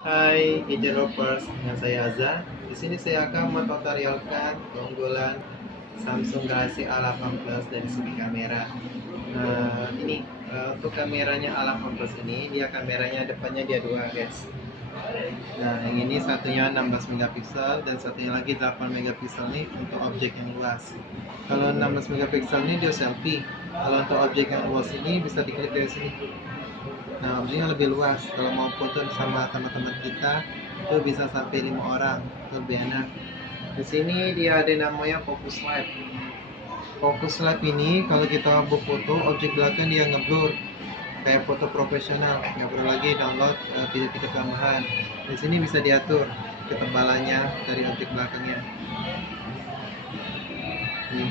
Hai gadget lovers, dengan saya Azza. Di sini saya akan metutorialkan keunggulan Samsung Galaxy A8 Plus dari segi kamera. Untuk kameranya A8 Plus ini, dia kameranya depannya dia dua, guys. Nah, yang ini satunya 16 megapiksel dan satunya lagi 8 megapiksel nih untuk objek yang luas. Kalau 16 megapiksel ini dia selfie. Kalau untuk objek yang luas ini bisa diklik dari sini. Nah, objeknya lebih luas. Kalau mau foto sama teman-teman kita, itu bisa sampai 5 orang, itu lebih enak. Di sini dia ada namanya Focus Live. Focus Live ini kalau kita foto objek belakang dia ngeblur kayak foto profesional, nggak perlu lagi download titik-titik tambahan. Di sini bisa diatur ketebalannya dari objek belakangnya. Nih,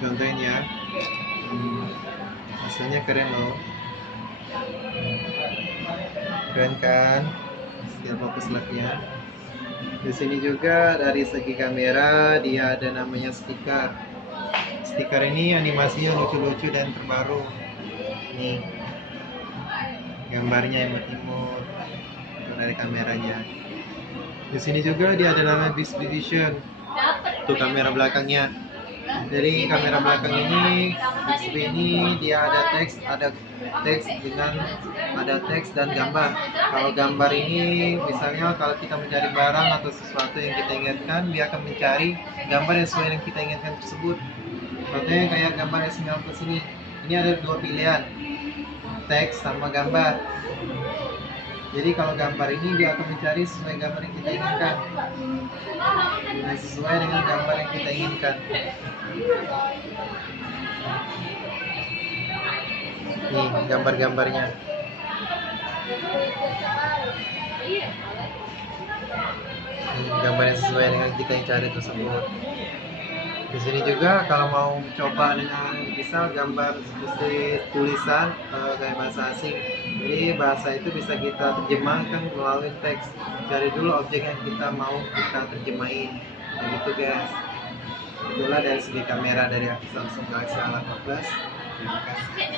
contohin ya. Hasilnya keren loh. Keren kan? Skill Focus Live-nya. Di sini juga dari segi kamera dia ada namanya stiker. Stiker ini animasinya lucu-lucu dan terbaru. Nih, gambarnya imut-imut dari kameranya. Di sini juga dia ada namanya Bixby Vision. Tuh kamera belakangnya. Dari kamera belakang ini, Bixby ini dia ada teks dan gambar. Kalau gambar ini, misalnya kalau kita mencari barang atau sesuatu yang kita inginkan, dia akan mencari gambar yang sesuai yang kita inginkan tersebut. Contohnya kayak gambar S9 Plus ini. Ini ada dua pilihan, teks sama gambar. Jadi kalau gambar ini dia akan mencari sesuai gambar yang kita inginkan. Nah, sesuai dengan gambar yang kita inginkan. Nih gambar-gambarnya. Gambar yang sesuai dengan kita yang cari tersebut. Di sini juga kalau mau coba dengan misal gambar seperti tulisan kayak bahasa asing, jadi bahasa itu bisa kita terjemahkan melalui teks. Cari dulu objek yang kita mau kita terjemahin. Begitu guys. Itulah dari segi kamera dari Samsung Galaxy A8 Plus. Terima kasih.